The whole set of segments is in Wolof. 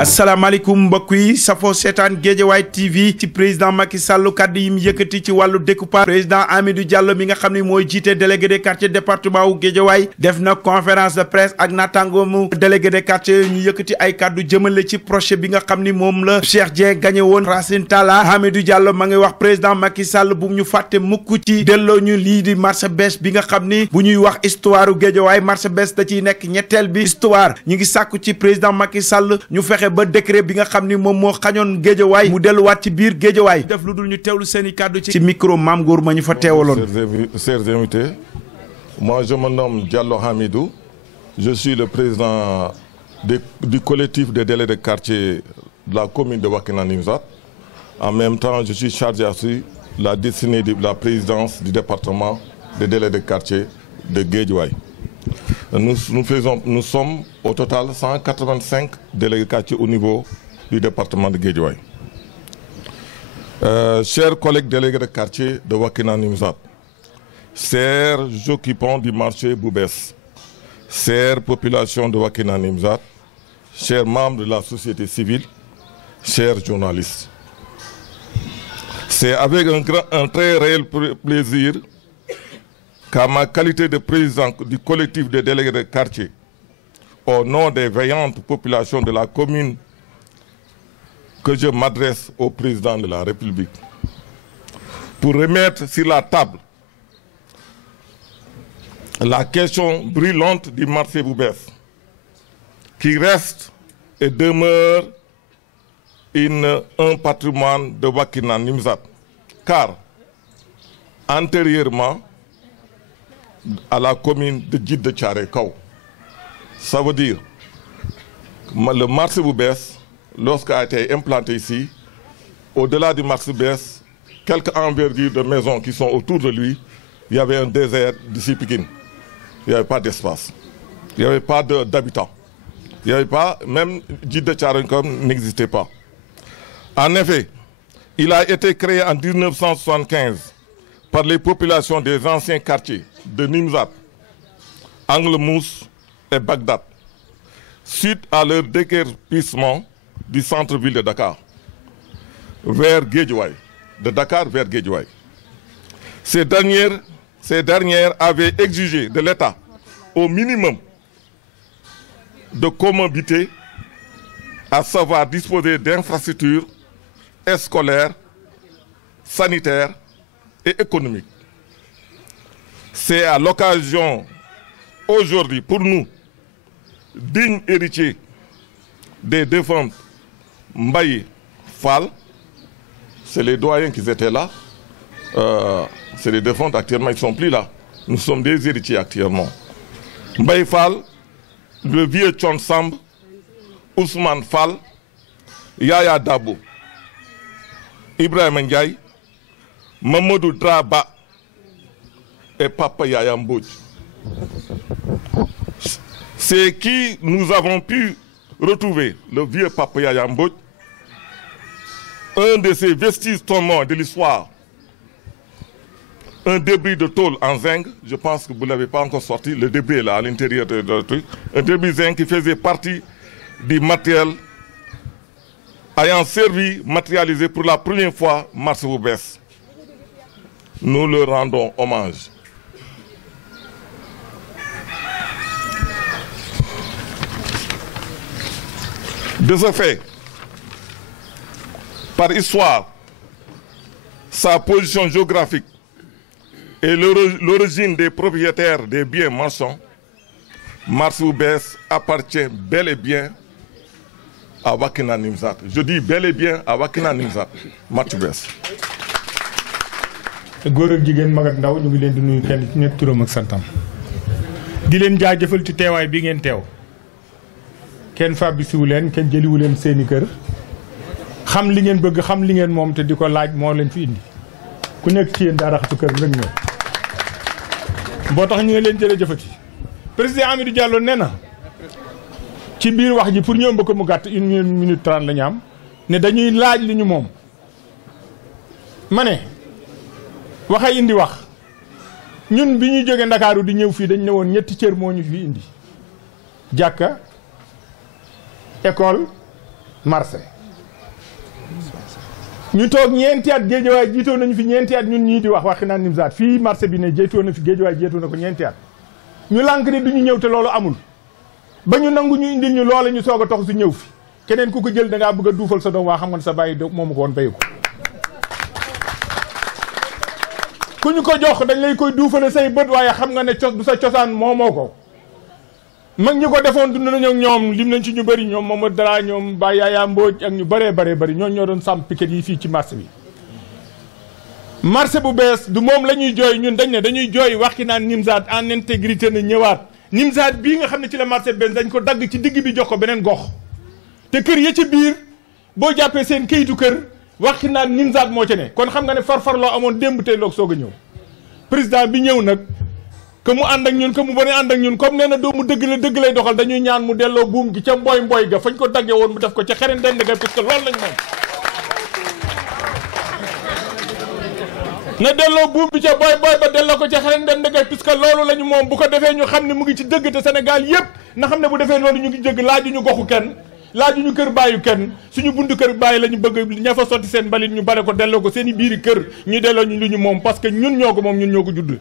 asalaamaaleykum mbokk yi safo seetaan Guédiawaye TV ci président Macky Sall kaddu yi mu yëkkati ci wàllu découpage président Hamidou Diallo mi nga xam ne mooy jiite délégué de quartier département wu Guédiawaye def na conférence de presse ak naataangoomu délégué de quartier ñu yëkkati ay kaddu jëmale ci projet bi nga xam ni moom la Cheikh Dieng gagné woon Racine Talla Hamidou Diallo ma ngi wax président Macky Sall bu ñu fàtte mukk ci delloo ñu lii di marché bees bi nga xam ni bu ñuy wax histoire u Guédiawaye marché bees da ciy nekk ñetteel bi histoire ñu ngi sàkku ci président Macky Sall ñu fexe ba décret bi nga xam ni moom moo xañoon Guédiawaye mu delluwaat ci biir Guédiawaye def lu dul ñu teewlu seen i kàddu ci micro Mame Goor ma ñu fa teewaloon. Chers invités, moi je me nomme Diallo Hamidou, je suis le président du collectif des délégués de quartier de la commune de Wakhinane Nimzatt. En même temps, je suis chargé à la destinée de la présidence du département des délégués de quartier de Guédiawaye. Nous sommes au total 185 délégués de quartier au niveau du département de Guédiawaye. Chers collègues délégués de quartier de Wakhinane Nimzatt, chers occupants du marché Boubès, chère population de Wakhinane Nimzatt, chers membres de la société civile, chers journalistes. C'est avec un très réel plaisir qu'à ma qualité de président du collectif des délégués de quartier, au nom des veillantes populations de la commune, que je m'adresse au président de la République pour remettre sur la table la question brûlante du marché Boubès, qui reste et demeure un patrimoine de Wakhinane Nimzatt, car antérieurement à la commune de Djiddah Thiaroye Kao, ça veut dire que le marché Boubès, lorsqu'il a été implanté ici, au-delà du marché Boubès, quelques envergures de maisons qui sont autour de lui, il y avait un désert d'ici Pikine. Il n'y avait pas d'espace. Il n'y avait pas d'habitants. Il n'y avait pas, même Djiddah Thiaroye Kao n'existait pas. En effet, il a été créé en 1975 par les populations des anciens quartiers de Nimzatt, Angle-Mousse et Bagdad, suite à leur déguerpissement du centre-ville de Dakar vers Guédiawaye, de Dakar vers Guédiawaye. Ces dernières avaient exigé de l'État au minimum de commodité, à savoir disposer d'infrastructures scolaires, sanitaires et économiques. C'est à l'occasion aujourd'hui pour nous, dignes héritiers des défunts Mbaye Fall, c'est les doyens qui étaient là, c'est les défunts actuellement, ils ne sont plus là. Nous sommes des héritiers actuellement. Mbaye Fall, le vieux Tchon Samb, Ousmane Fall, Yaya Dabo, Ibrahim Ndiaye, Mamadou Draba et Papa Yaya Mbodj. C'est qui nous avons pu retrouver, le vieux Papa Yaya Mbodj, un de ces vestiges tombants de l'histoire, un débris de tôle en zinc, je pense que vous ne l'avez pas encore sorti, le débris est là à l'intérieur de truc, un débris zinc qui faisait partie du matériel ayant servi, matérialisé pour la première fois marché Boubès. Nous leur rendons hommage. De ce fait, par histoire, sa position géographique et l'origine des propriétaires des biens marchands, marché Boubès appartient bel et bien à Wakhinane Nimzatt. Je dis bel et bien à Wakhinane Nimzatt, marché Boubès. góor ak jigéen mag ak ndaw ñu ngi leen di nuyu kenn ci nekk turam ak santam di leen jaajëfal ci teewaay bi ngeen teew kenn fàbbisiwu leen kenn jëliwu leen seeni kër xam li ngeen bëgg xam li ngeen moom te di ko laaj moo leen fi indi ku nekk ci yéen daa raxatu kër rek ñëw boo tax ñu ngi leen jërëjëfati président Hamidou Diallo nee na ci biir wax ji pour ñoom bëgg mu gàtt 1 minute 30 la ñu am ne dañuy laaj li ñu moom ma ne waxay indi wax ñun bi ñuy jógee Ndakaaru di ñëw fii dañ ne woon ñetti cër moo ñu fi indi jàkka école marché ñu toog ñeenti at Géejawaay jiitoo nañu fi ñeenti at ñun ñii di wax waxi naan Nimzaat fii marché bi ne jiitoo na fi Géejawaay jiitoo na ko ñeenti at ñu lànk ni du ñu ñëw te loolu amul ba ñu nangu ñu indil ñu loola ñu soog a tox su ñëw fi keneen ku ko jël da ngaa bëgg a duufal sa doom waa xam nga ne sa bàyyi moomu ko woon béyu ko ku ñu ko jox dañ lay koy duufale say bët waaye xam nga ne du sa cosaan moomoo ko mag ñi ko defoon dund nañu ak ñoom lim nañ ci ñu bëri ñoom Mamadou Dara ñoom Baye Yaya Mbodj ak ñu bëree bëri ñoo doon sàmm piquet yi fii ci marché bi marché bu bees du moom la ñuy jooy ñun dañ ne dañuy jooy waxi naan Nimzaat en intégrité na ñëwaat Nimzaat bii nga xam ne ci la marché bees dañ ko dagg ci digg bi jox ko beneen gox te kër ya ci biir boo jàppee seen kayitu kër waxi naan Nimzaat moo ca ne kon xam nga ne farfar loo amoon démb tey loog soog a ñëw président bi ñëw nag que mu ànd ak ñun que mu bari ànd ak ñun comme nee na doomu dëgg lay doxal dañuy ñaan mu delloo buum gi ca mboy ga fañ ko daggee woon mu def ko ca xeren dend ga puisque loolu lañ moom na delloo buum bi ca boy ba delloo ko ca xeren dend ga puisque loolu lañu moom bu ko defee ñu xam ne mu ngi ci dëgg te Sénégal yëpp na xam ne bu defee loolu ñu ngi jëgg laaju ñu goxu kenn laaju ñu kër bàyyu kenn suñu buntu kër bàyyi la ñu bëgg ña fa sotti seen mbalit ñu bare ko delloo ko seen i biiri kër ñu delloo ñu lu ñu moom parce que ñun ñoo ko moom ñun ñoo ko judd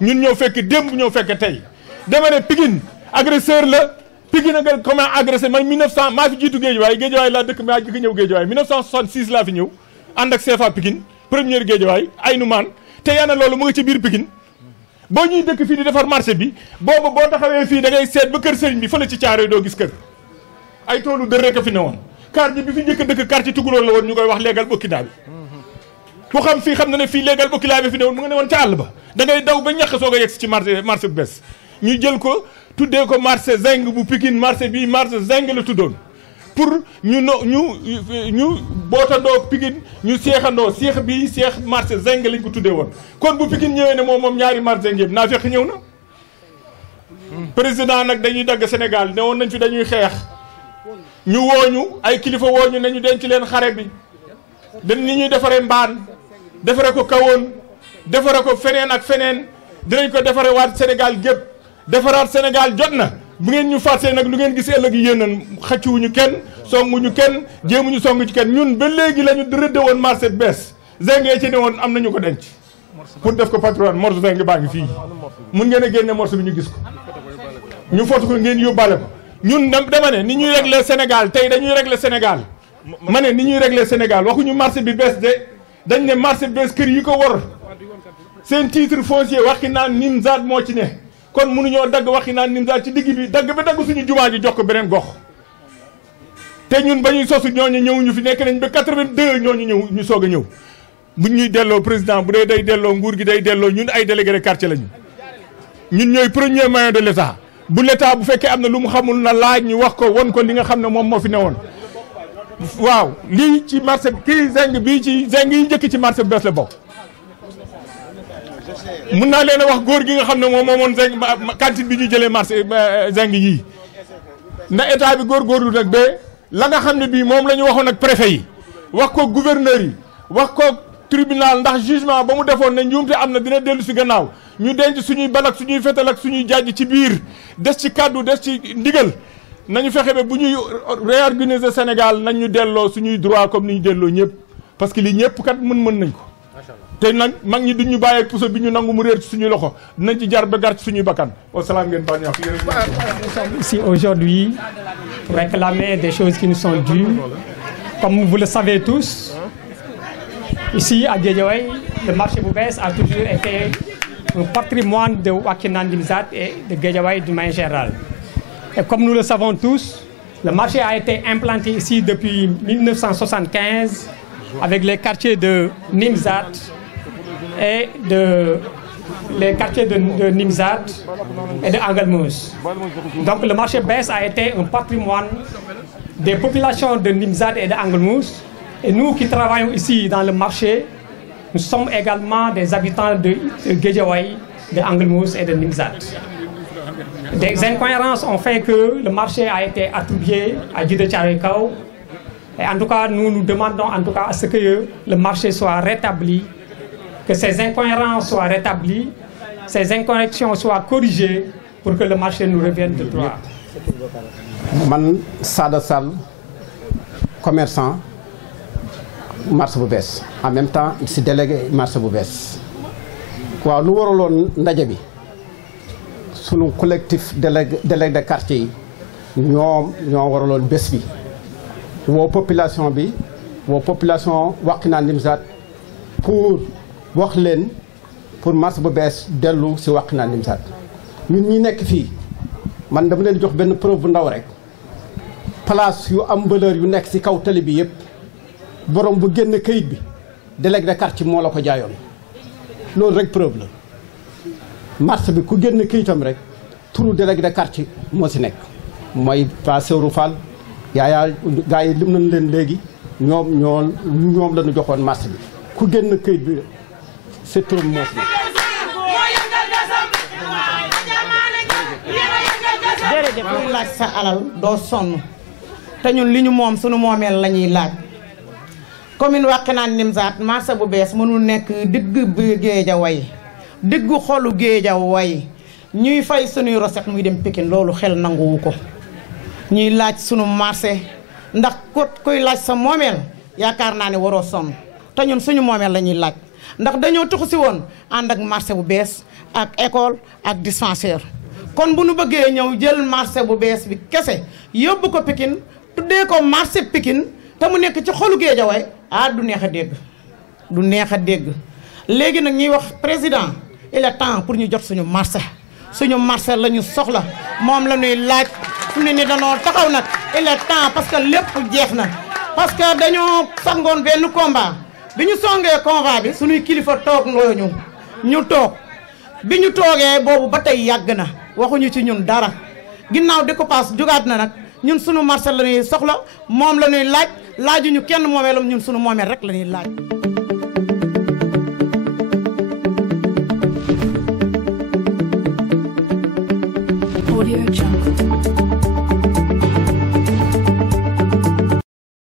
ñun ñoo fekk démb ñoo fekk tey dama ne Pikine agresseur la Pikine nga comment agressé man 1900 maa fi jiitu Géejawaay laa dëkk maa jëkk ñëw Géejawaay 1966 laa fi ñëw ànd ak CFA Pikine première Géejawaay ay nu maan te yaa na loolu mu nga ci biir Pikine boo ñuy dëkk fii di defar marché bi boobu boo taxawee fii da ngay seet ba kër sëriñ bi fële ci Caaroy doo gis kër ay toolu dër rek a fi ne woon quartier bi fi njëkk dëkk quartier Tukulóor la woon ñu koy wax léegal Bokkinaa bi ku xam fii xam na ne fii léegal Bokkinaa bi fi ne woon mu nga ne woon ca àll ba da ngay daw ba ñàkk soog a yegg ci marché bu bees ñu jël ko tuddee ko marché Zeng bu Pikine marché bii marché Zeng la tuddoon pour ñu bootandoo Pikine ñu seexandoo seex bii seex marché Zeng lañ ko tuddee woon kon bu Pikine ñëwee ne moom ñaari marché Zeng yëpp naa fekk ñëw na président nag dañuy dagg Sénégal ne woon nañ fi dañuy xeex ñu wooñu ay kilifa wooñu ne ñu denc leen xare bi dañ ni ñuy defaree mbaan defare ko kawoon defare ko feneen ak feneen dinañ ko defare waat Sénégal gépp defaraat Sénégal jot na bu ngeen ñu fàttee nag lu ngeen gis ëllëg yi yéen xëccuwuñu kenn songuñu kenn jéemuñu songu ci kenn ñun ba léegi la ñu rëdde woon marché bees Zeng ci ne woon am nañu ko denc pour def ko patrimoine morceau Zeng baa ngi fii mun ngeen a génne morceau bi ñu gis ko ñu foto ko ngeen yóbbaale ko ñun dama ne ni ñuy régler Sénégal tey dañuy régler Sénégal ma ne ni ñuy régler Sénégal waxuñu marché bi bees de dañ ne marché bi bees kër yi ko war seen titre foncier waxi naan Nimzaat moo ci ne kon mënuñoo dagg waxi naan Nimzaat ci digg bi dagg suñu jumaa ji jox ko beneen gox te ñun ba ñuy sosu ñooñu ñëw ñu fi nekk nañ ba 82 ñooñu ñëw ñu soog a ñëw buñ ñuy delloo président bu dee day delloo nguur gi day delloo ñun ay délégué de quartier lañu ñun ñooy premier maillon de l'État bu l'État bu fekkee am na lu mu xamul na laaj ñu wax ko won ko li nga xam ne moom moo fi newoon waaw lii ci marché kii Zeng bii ci Zeng yi njëkk ci marché bu bees la bokk mun naa leen a wax góor gi nga xam ne moom moomoon Zeng cantine bi ñu jëlee marché Zeng yii na état bi góorgóorlu nag ba la nga xam ne bii moom la ñu waxoon ak préfet yi wax ko gouverneur yi wax ko tribunal ndax jugement ba mu defoon ne njuumte am na dina dellu si gannaaw ñu denc suñuy balak suñuy fetal ak suñuy jaaj ci biir des ci kàddu des ci ndigal nañu fexe ba bu ñuy réorganiser Sénégal nañ ñu delloo suñuy droit comme ni ñu delloo ñëpp parce que lii ñëpp kat mën nañ ko te nag mag ñi duñ ñu bàyyi ak puso bi ñu nangu mu réer ci suñuy loxo dinañ ci jar ba gar ci suñuy bakkan wasalaam ngeen baal ñaax Nous sommes ici aujourd'hui pour réclamer des choses qui nous sont dues. Comme vous le savez tous, ici à Guédiawaye, le marché bu bees a toujours été un patrimoine de Wakhinane Nimzatt et de Guédiawaye d'une manière générale. Et comme nous le savons tous, le marché a été implanté ici depuis 1975 avec les quartiers de Nimzatt et les quartiers de Nimzatt et de Angalmous. Donc le marché bees a été un patrimoine des populations de Nimzatt et de Angalmous. Et nous qui travaillons ici dans le marché, nous sommes également des habitants de Guédiawaye, de Angalmous et de Nimzatt. Des incohérences ont fait que le marché a été attribué à Djiddah Thiaroye Kao Et en tout cas, nous demandons en tout cas à ce que le marché soit rétabli, que ces incohérences soient rétablis, ces incorrections soient corrigées pour que le marché nous revienne de droit. Man Sada Sall, commerçant, marché bu bees en même temps si délégué marché bu bees waaw lu waraloon ndaje bi sunu collectif délégué de quartier yi ñoo waraloon bés bi woo population Wakhinane Nimzatt pour wax leen pour marché bu bees dellu si Wakhinane Nimzatt ñun ñi nekk fii man dama leen jox benn preuve bu ndaw rek place yu am valeur yu nekk si kaw tali bi yëpp borom bu génn kayit bi délégué de quartier moo la ko jaayoon loolu rek preuve la marché bi ku génn kayitam rek turu délégué de quartier moo si nekk mooy Pa Sewru Fall gaa yi lim nañ leen léegi ñoom la ñu joxoon marché bi ku génn kayit bi c'est turam moo si nekk. déedéet kuy laaj sa alal doo sonn te ñun li ñu moom sunu moomeel la ñuy laaj. commune Wakhinane Nimzatt marché bu bees mënul nekk digg Guédiawaye diggu xolu Guédiawaye ñuy fay sunuy recette muy dem Pikine loolu xel nanguwu ko ñuy laaj sunu marché ndax kuy laaj sa moomeel yaakaar naa ne waroo sonn te ñun suñu moomeel la ñuy laaj ndax dañoo tuxu si woon ànd ak marché bu bees ak école ak dispensaire kon bu nu bëggee ñëw jël marché bu bees bi kese yóbbu ko Pikine tuddee ko marché Pikine te mu nekk ci xolu Guédiawaye du neex a dégg léegi nag ñuy wax président il est temps pour ñu jot suñu marché la ñu soxla moom la ñuy laaj fu ne ni danoo taxaw nag il est temps parce que lépp jeex na parce que dañoo sangoon benn combat bi ñu songee combat bi suñuy kilifa toog looñu ñu toog bi ñu toogee boobu ba tey yàgg na waxuñu ci ñun dara ginnaaw découpage jugaat na nag ñun suñu marché la ñuy soxla moom la ñuy laaj laajuñu kenn moomeelam ñun suñu moomeel rek la ñuy laaj. Audio Jungle.